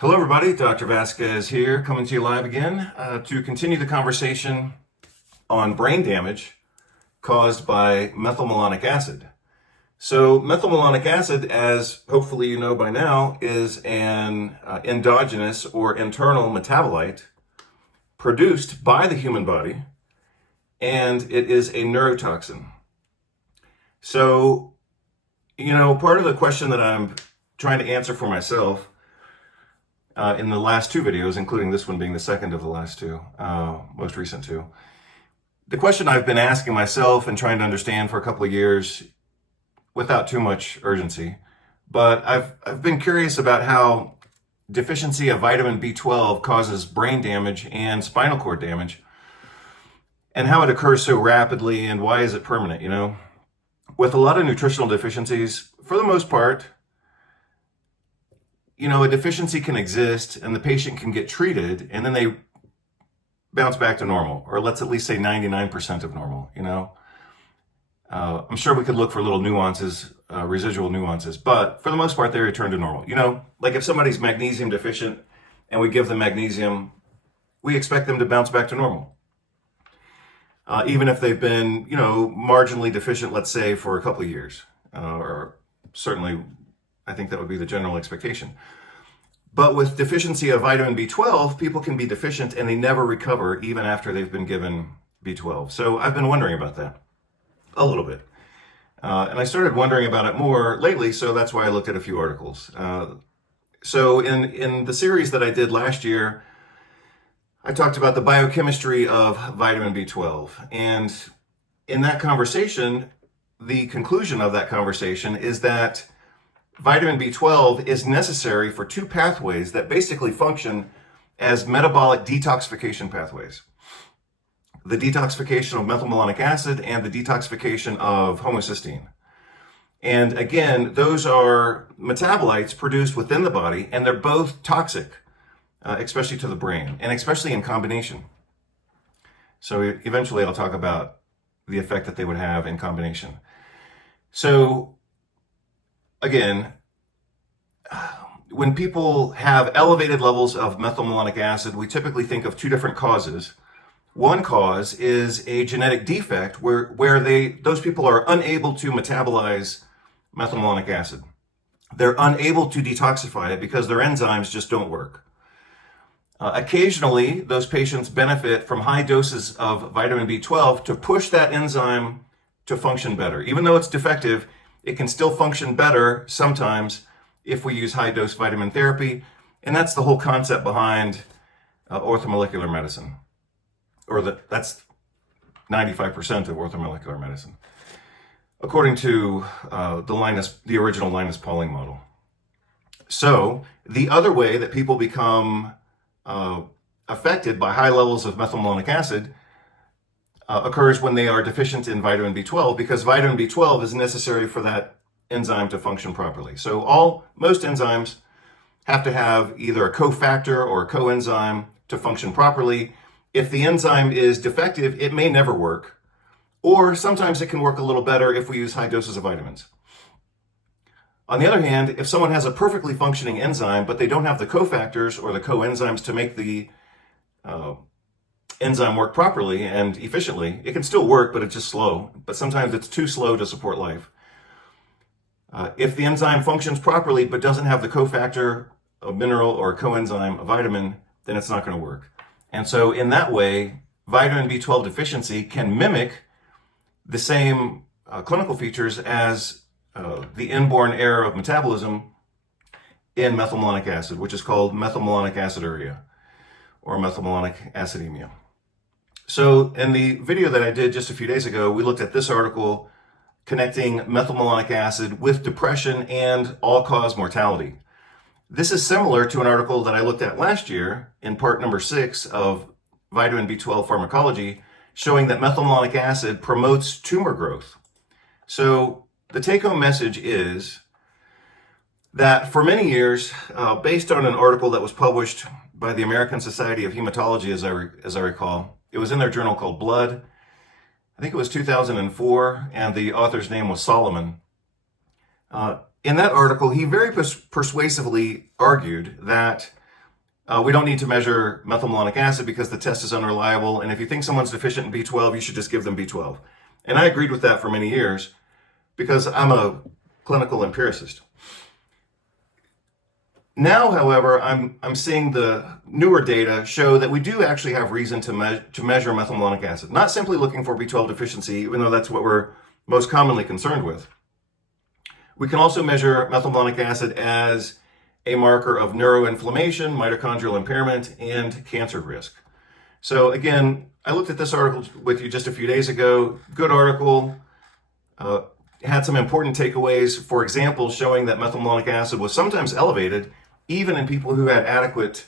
Hello everybody, Dr. Vasquez here, coming to you live again to continue the conversation on brain damage caused by methylmalonic acid. So methylmalonic acid, as hopefully you know by now, is an endogenous or internal metabolite produced by the human body, and it is a neurotoxin. So, part of the question that I'm trying to answer for myself in the last two videos, including this one being the second of the last two, most recent two. The question I've been asking myself and trying to understand for a couple of years without too much urgency, but I've been curious about how deficiency of vitamin B12 causes brain damage and spinal cord damage, and how it occurs so rapidly and why is it permanent, With a lot of nutritional deficiencies, for the most part, a deficiency can exist and the patient can get treated and then they bounce back to normal, or let's at least say 99% of normal, I'm sure we could look for little nuances, residual nuances, but for the most part, they return to normal. Like if somebody's magnesium deficient and we give them magnesium, we expect them to bounce back to normal. Even if they've been, marginally deficient, let's say for a couple of years, or certainly I think that would be the general expectation. But with deficiency of vitamin B12, people can be deficient and they never recover even after they've been given B12. So I've been wondering about that a little bit. And I started wondering about it more lately, so that's why I looked at a few articles. So in the series that I did last year, I talked about the biochemistry of vitamin B12. And in that conversation, the conclusion of that conversation is that vitamin B12 is necessary for two pathways that basically function as metabolic detoxification pathways. The detoxification of methylmalonic acid and the detoxification of homocysteine. And again, those are metabolites produced within the body, and they're both toxic, especially to the brain, and especially in combination. So eventually I'll talk about the effect that they would have in combination. So again, when people have elevated levels of methylmalonic acid, we typically think of two different causes. One cause is a genetic defect where those people are unable to metabolize methylmalonic acid. They're unable to detoxify it because their enzymes just don't work. Occasionally, those patients benefit from high doses of vitamin B12 to push that enzyme to function better. Even though it's defective, it can still function better sometimes if we use high-dose vitamin therapy. And that's the whole concept behind orthomolecular medicine. That's 95% of orthomolecular medicine, according to the original Linus Pauling model. So the other way that people become affected by high levels of methylmalonic acid occurs when they are deficient in vitamin B12, because vitamin B12 is necessary for that enzyme to function properly. So most enzymes have to have either a cofactor or a coenzyme to function properly. If the enzyme is defective, it may never work, or sometimes it can work a little better if we use high doses of vitamins. On the other hand, if someone has a perfectly functioning enzyme, but they don't have the cofactors or the coenzymes to make the enzyme work properly and efficiently, it can still work, but it's just slow. But sometimes it's too slow to support life. If the enzyme functions properly but doesn't have the cofactor, a mineral, or a coenzyme, a vitamin, then it's not going to work. And so in that way, vitamin B12 deficiency can mimic the same clinical features as the inborn error of metabolism in methylmalonic acid, which is called methylmalonic aciduria or methylmalonic acidemia. So in the video that I did just a few days ago, we looked at this article connecting methylmalonic acid with depression and all-cause mortality. This is similar to an article that I looked at last year in part number 6 of Vitamin B12 Pharmacology, showing that methylmalonic acid promotes tumor growth. So the take-home message is that for many years, based on an article that was published by the American Society of Hematology, as I recall, it was in their journal called Blood. I think it was 2004, and the author's name was Solomon. In that article, he very persuasively argued that we don't need to measure methylmalonic acid because the test is unreliable. And if you think someone's deficient in B12, you should just give them B12. And I agreed with that for many years because I'm a clinical empiricist. Now, however, I'm seeing the newer data show that we do actually have reason to measure methylmalonic acid. Not simply looking for B12 deficiency, even though that's what we're most commonly concerned with. We can also measure methylmalonic acid as a marker of neuroinflammation, mitochondrial impairment, and cancer risk. So again, I looked at this article with you just a few days ago. Good article. Had some important takeaways, for example, showing that methylmalonic acid was sometimes elevated even in people who had adequate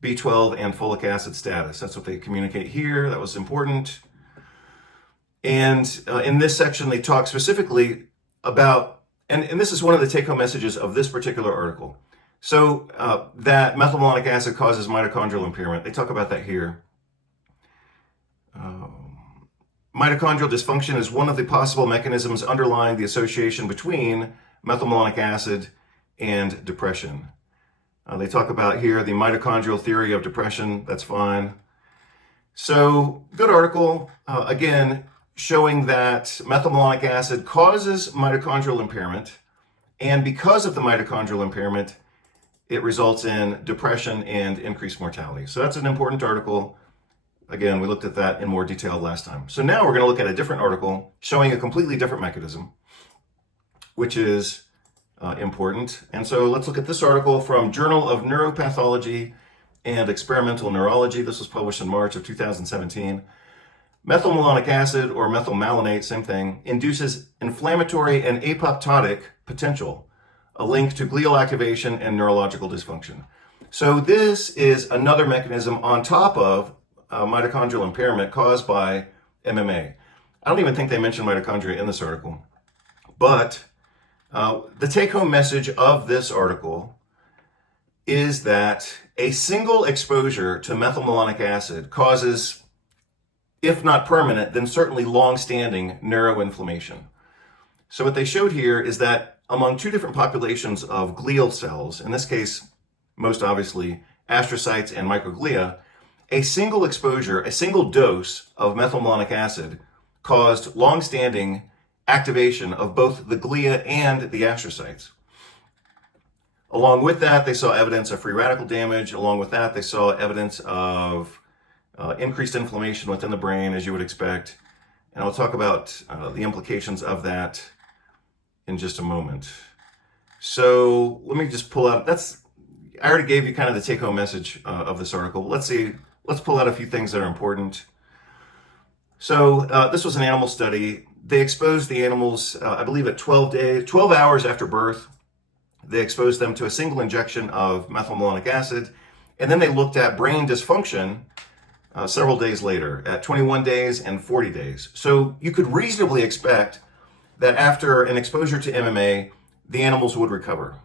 B12 and folic acid status. That's what they communicate here. That was important. And in this section, they talk specifically about, and this is one of the take-home messages of this particular article. So that methylmalonic acid causes mitochondrial impairment. They talk about that here. Mitochondrial dysfunction is one of the possible mechanisms underlying the association between methylmalonic acid and depression. They talk about here the mitochondrial theory of depression. That's fine. So good article, again, showing that methylmalonic acid causes mitochondrial impairment. And because of the mitochondrial impairment, it results in depression and increased mortality. So that's an important article. Again, we looked at that in more detail last time. So now we're going to look at a different article showing a completely different mechanism, which is important. And so let's look at this article from Journal of Neuropathology and Experimental Neurology. This was published in March of 2017. Methylmalonic acid, or methylmalonate, same thing, induces inflammatory and apoptotic potential, a link to glial activation and neurological dysfunction. So this is another mechanism on top of mitochondrial impairment caused by MMA. I don't even think they mentioned mitochondria in this article. But the take-home message of this article is that a single exposure to methylmalonic acid causes, if not permanent, then certainly long-standing neuroinflammation. So what they showed here is that among two different populations of glial cells, in this case, most obviously astrocytes and microglia, a single exposure, a single dose of methylmalonic acid caused long-standing activation of both the glia and the astrocytes. Along with that, they saw evidence of free radical damage. Along with that, they saw evidence of increased inflammation within the brain, as you would expect. And I'll talk about the implications of that in just a moment. So let me just pull out, I already gave you kind of the take-home message of this article. Let's pull out a few things that are important. So this was an animal study. They exposed the animals, I believe at 12 hours after birth. They exposed them to a single injection of methylmalonic acid, and then they looked at brain dysfunction several days later, at 21 days and 40 days. So you could reasonably expect that after an exposure to MMA, the animals would recover.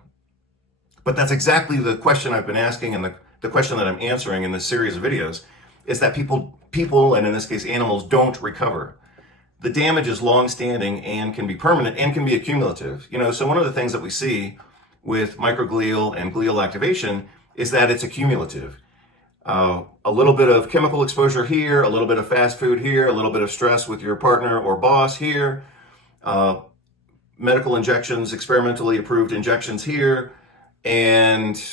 But that's exactly the question I've been asking, and the question that I'm answering in this series of videos is that people, and in this case animals, don't recover. The damage is long-standing and can be permanent and can be accumulative. So one of the things that we see with microglial and glial activation is that it's accumulative. A little bit of chemical exposure here, a little bit of fast food here, a little bit of stress with your partner or boss here, medical injections, experimentally approved injections here, and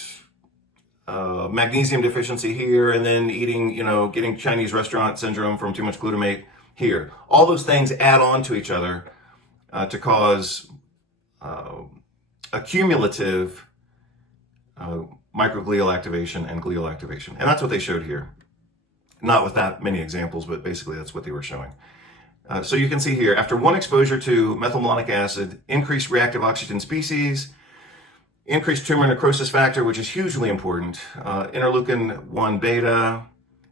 magnesium deficiency here, and then eating, getting Chinese restaurant syndrome from too much glutamate here. All those things add on to each other to cause accumulative microglial activation and glial activation. And that's what they showed here. Not with that many examples, but basically that's what they were showing. So you can see here, after one exposure to methylmalonic acid, increased reactive oxygen species, increased tumor necrosis factor, which is hugely important, interleukin-1 beta,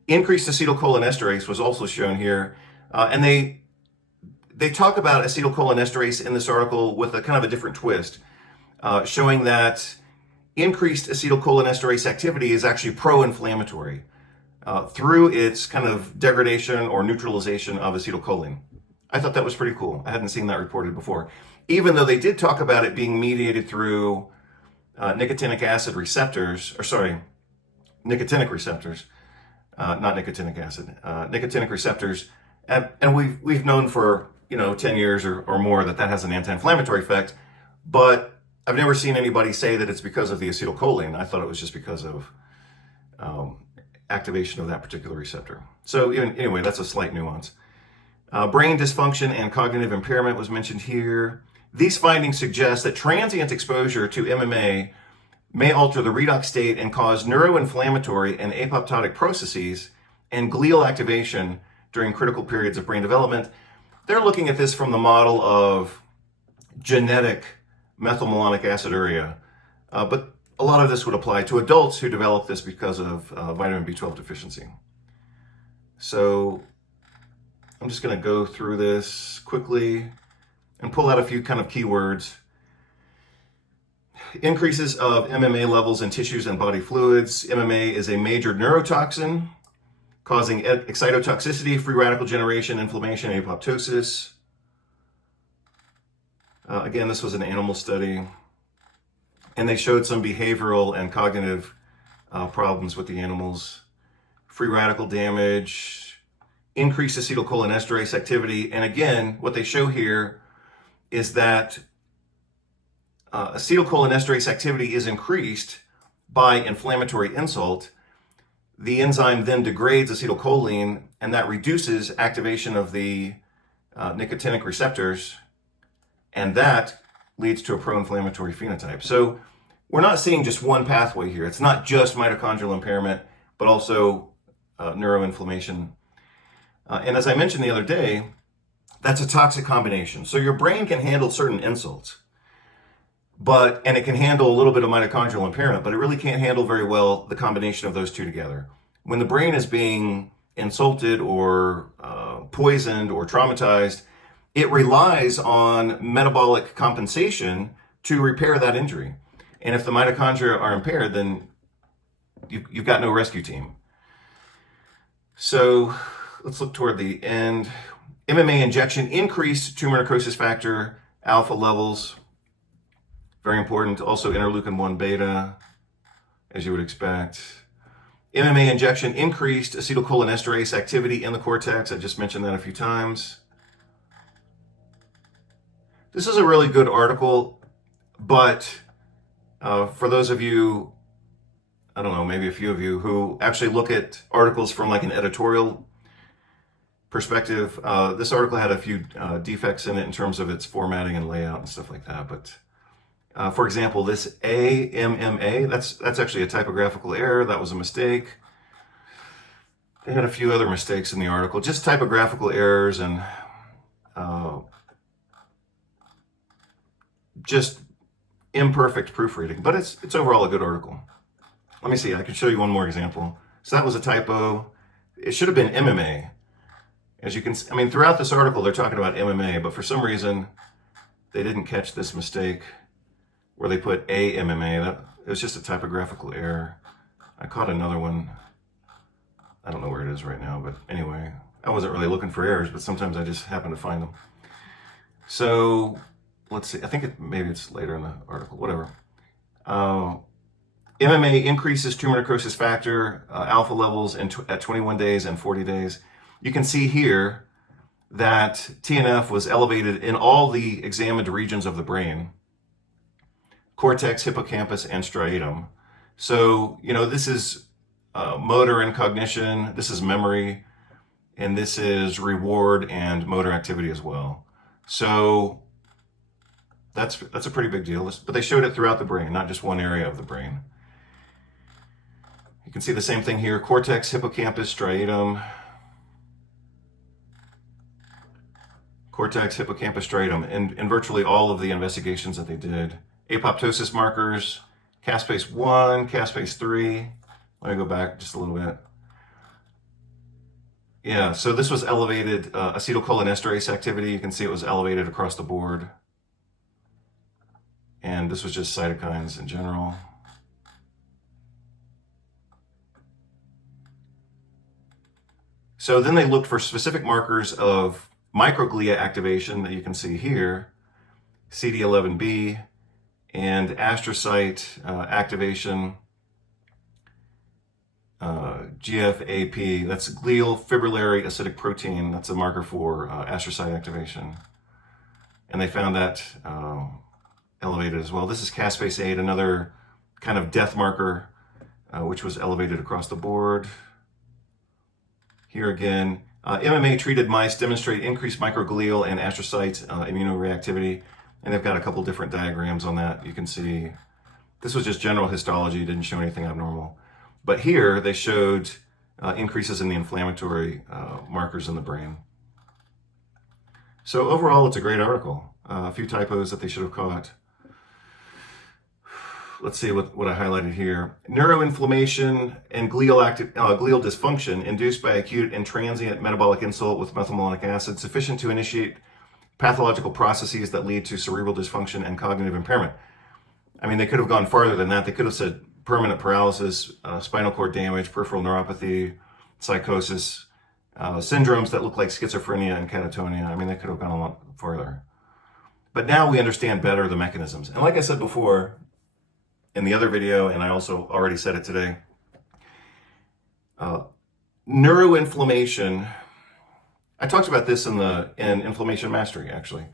increased acetylcholinesterase was also shown here. And they talk about acetylcholinesterase in this article with a kind of a different twist, showing that increased acetylcholinesterase activity is actually pro-inflammatory through its kind of degradation or neutralization of acetylcholine. I thought that was pretty cool. I hadn't seen that reported before. Even though they did talk about it being mediated through nicotinic acid receptors, nicotinic receptors, not nicotinic acid, nicotinic receptors. And we've known for, 10 years or more that has an anti-inflammatory effect, but I've never seen anybody say that it's because of the acetylcholine. I thought it was just because of activation of that particular receptor. So anyway, that's a slight nuance. Brain dysfunction and cognitive impairment was mentioned here. These findings suggest that transient exposure to MMA may alter the redox state and cause neuroinflammatory and apoptotic processes and glial activation during critical periods of brain development. They're looking at this from the model of genetic methylmalonic aciduria, but a lot of this would apply to adults who develop this because of vitamin B12 deficiency. So I'm just going to go through this quickly and pull out a few kind of keywords. Increases of MMA levels in tissues and body fluids. MMA is a major neurotoxin causing excitotoxicity, free radical generation, inflammation, apoptosis. Again, this was an animal study, and they showed some behavioral and cognitive problems with the animals. Free radical damage, increased acetylcholinesterase activity, and again, what they show here is that acetylcholinesterase activity is increased by inflammatory insult. The enzyme then degrades acetylcholine, and that reduces activation of the nicotinic receptors, and that leads to a pro-inflammatory phenotype. So we're not seeing just one pathway here. It's not just mitochondrial impairment, but also neuroinflammation. And as I mentioned the other day, that's a toxic combination. So your brain can handle certain insults, and it can handle a little bit of mitochondrial impairment, but it really can't handle very well the combination of those two together. When the brain is being insulted or poisoned or traumatized, it relies on metabolic compensation to repair that injury. And if the mitochondria are impaired, then you've got no rescue team. So let's look toward the end. MMA injection increased tumor necrosis factor alpha levels. Very important. Also interleukin 1 beta, as you would expect. MMA injection increased acetylcholinesterase activity in the cortex. I just mentioned that a few times. This is a really good article, but for those of you, I don't know, maybe a few of you who actually look at articles from like an editorial perspective, this article had a few defects in it in terms of its formatting and layout and stuff like that. But for example, this AMMA, that's actually a typographical error. That was a mistake. They had a few other mistakes in the article, just typographical errors and just imperfect proofreading. But it's overall a good article. Let me see. I can show you one more example. So that was a typo. It should have been MMA. As you can see, I mean, throughout this article, they're talking about MMA, but for some reason, they didn't catch this mistake where they put AMMA. It was just a typographical error. I caught another one. I don't know where it is right now, but anyway, I wasn't really looking for errors, but sometimes I just happen to find them. So let's see. I think maybe it's later in the article, whatever. MMA increases tumor necrosis factor alpha levels at 21 days and 40 days. You can see here that TNF was elevated in all the examined regions of the brain: cortex, hippocampus, and striatum. So, this is motor and cognition, this is memory, and this is reward and motor activity as well. So that's a pretty big deal, but they showed it throughout the brain, not just one area of the brain. You can see the same thing here: cortex, hippocampus, striatum. Cortex, hippocampus, striatum, in virtually all of the investigations that they did. Apoptosis markers, caspase 1, caspase 3. Let me go back just a little bit. Yeah, so this was elevated acetylcholinesterase activity. You can see it was elevated across the board. And this was just cytokines in general. So then they looked for specific markers of microglia activation that you can see here, CD11B, and astrocyte activation. GFAP, that's glial fibrillary acidic protein. That's a marker for astrocyte activation. And they found that elevated as well. This is caspase 8, another kind of death marker, which was elevated across the board. Here again, MMA-treated mice demonstrate increased microglial and astrocyte immunoreactivity. And they've got a couple different diagrams on that. You can see this was just general histology, didn't show anything abnormal. But here they showed increases in the inflammatory markers in the brain. So overall, it's a great article. A few typos that they should have caught. Let's see what I highlighted here. Neuroinflammation and glial dysfunction induced by acute and transient metabolic insult with methylmalonic acid sufficient to initiate pathological processes that lead to cerebral dysfunction and cognitive impairment. I mean, they could have gone farther than that. They could have said permanent paralysis, spinal cord damage, peripheral neuropathy, psychosis, syndromes that look like schizophrenia and catatonia. I mean, they could have gone a lot farther. But now we understand better the mechanisms. And like I said before in the other video, and I also already said it today, neuroinflammation, I talked about this in Inflammation Mastery, actually.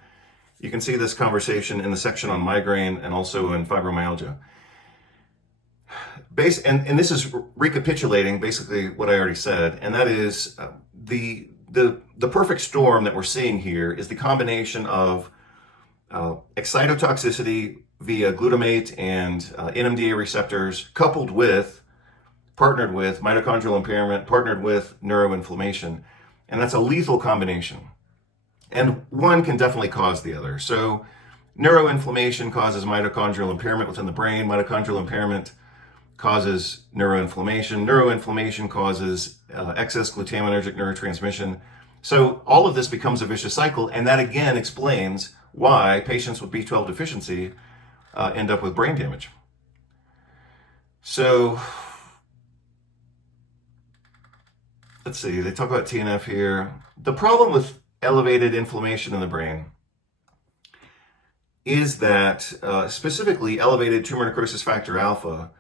You can see this conversation in the section on migraine and also in fibromyalgia. And this is recapitulating basically what I already said, and that is the perfect storm that we're seeing here is the combination of excitotoxicity via glutamate and NMDA receptors partnered with mitochondrial impairment, partnered with neuroinflammation. And that's a lethal combination. And one can definitely cause the other. So neuroinflammation causes mitochondrial impairment within the brain. Mitochondrial impairment causes neuroinflammation. Neuroinflammation causes excess glutamatergic neurotransmission. So all of this becomes a vicious cycle. And that again explains why patients with B12 deficiency end up with brain damage. So let's see, they talk about TNF here. The problem with elevated inflammation in the brain is that specifically elevated tumor necrosis factor alpha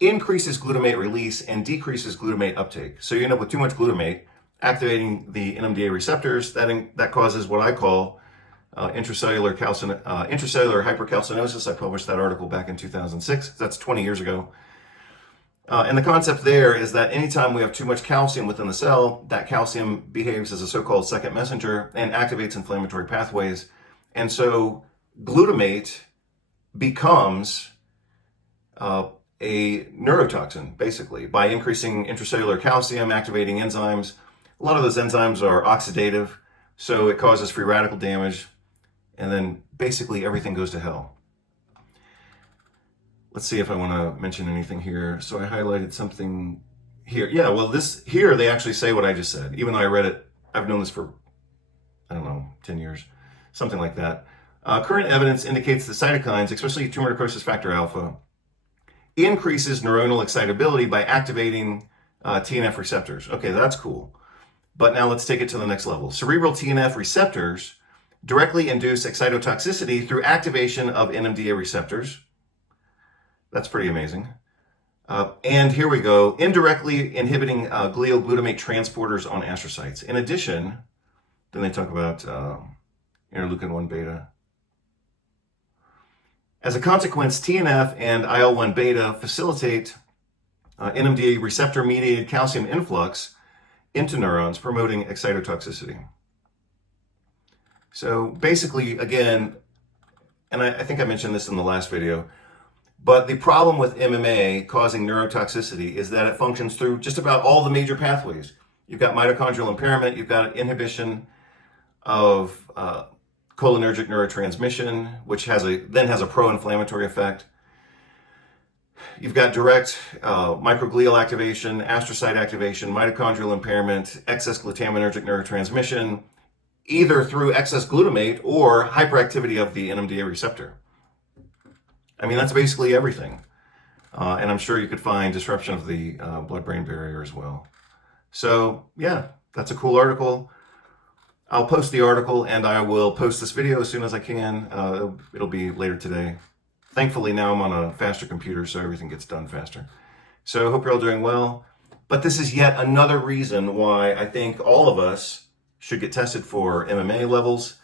increases glutamate release and decreases glutamate uptake. So you end up with too much glutamate activating the NMDA receptors. That causes what I call intracellular hypercalcinosis. I published that article back in 2006. That's 20 years ago. And the concept there is that anytime we have too much calcium within the cell, that calcium behaves as a so-called second messenger and activates inflammatory pathways. And so glutamate becomes a neurotoxin, basically, by increasing intracellular calcium, activating enzymes. A lot of those enzymes are oxidative, so it causes free radical damage, and then basically everything goes to hell. Let's see if I want to mention anything here. So I highlighted something here. Yeah, well, here they actually say what I just said, even though I read it. I've known this for, I don't know, 10 years, something like that. Current evidence indicates that cytokines, especially tumor necrosis factor alpha, increases neuronal excitability by activating TNF receptors. Okay, that's cool. But now let's take it to the next level. Cerebral TNF receptors directly induce excitotoxicity through activation of NMDA receptors. That's pretty amazing. And here we go, indirectly inhibiting glial glutamate transporters on astrocytes. In addition, then they talk about interleukin-1 beta. As a consequence, TNF and IL-1 beta facilitate NMDA receptor-mediated calcium influx into neurons, promoting excitotoxicity. So basically, again, and I think I mentioned this in the last video, but the problem with MMA causing neurotoxicity is that it functions through just about all the major pathways. You've got mitochondrial impairment, you've got inhibition of cholinergic neurotransmission, which then has a pro-inflammatory effect. You've got direct microglial activation, astrocyte activation, mitochondrial impairment, excess glutamatergic neurotransmission, either through excess glutamate or hyperactivity of the NMDA receptor. I mean, that's basically everything. And I'm sure you could find disruption of the blood-brain barrier as well. So yeah, that's a cool article. I'll post the article and I will post this video as soon as I can. It'll be later today. Thankfully, now I'm on a faster computer, so everything gets done faster. So I hope you're all doing well. But this is yet another reason why I think all of us should get tested for MMA levels.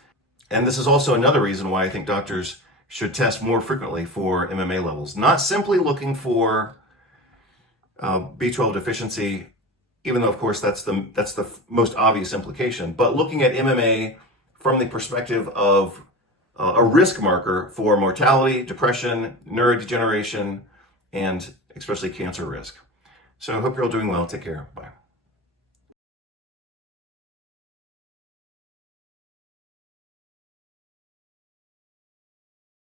And this is also another reason why I think doctors should test more frequently for MMA levels. Not simply looking for B12 deficiency, even though, of course, that's the most obvious implication, but looking at MMA from the perspective of a risk marker for mortality, depression, neurodegeneration, and especially cancer risk. So I hope you're all doing well. Take care. Bye.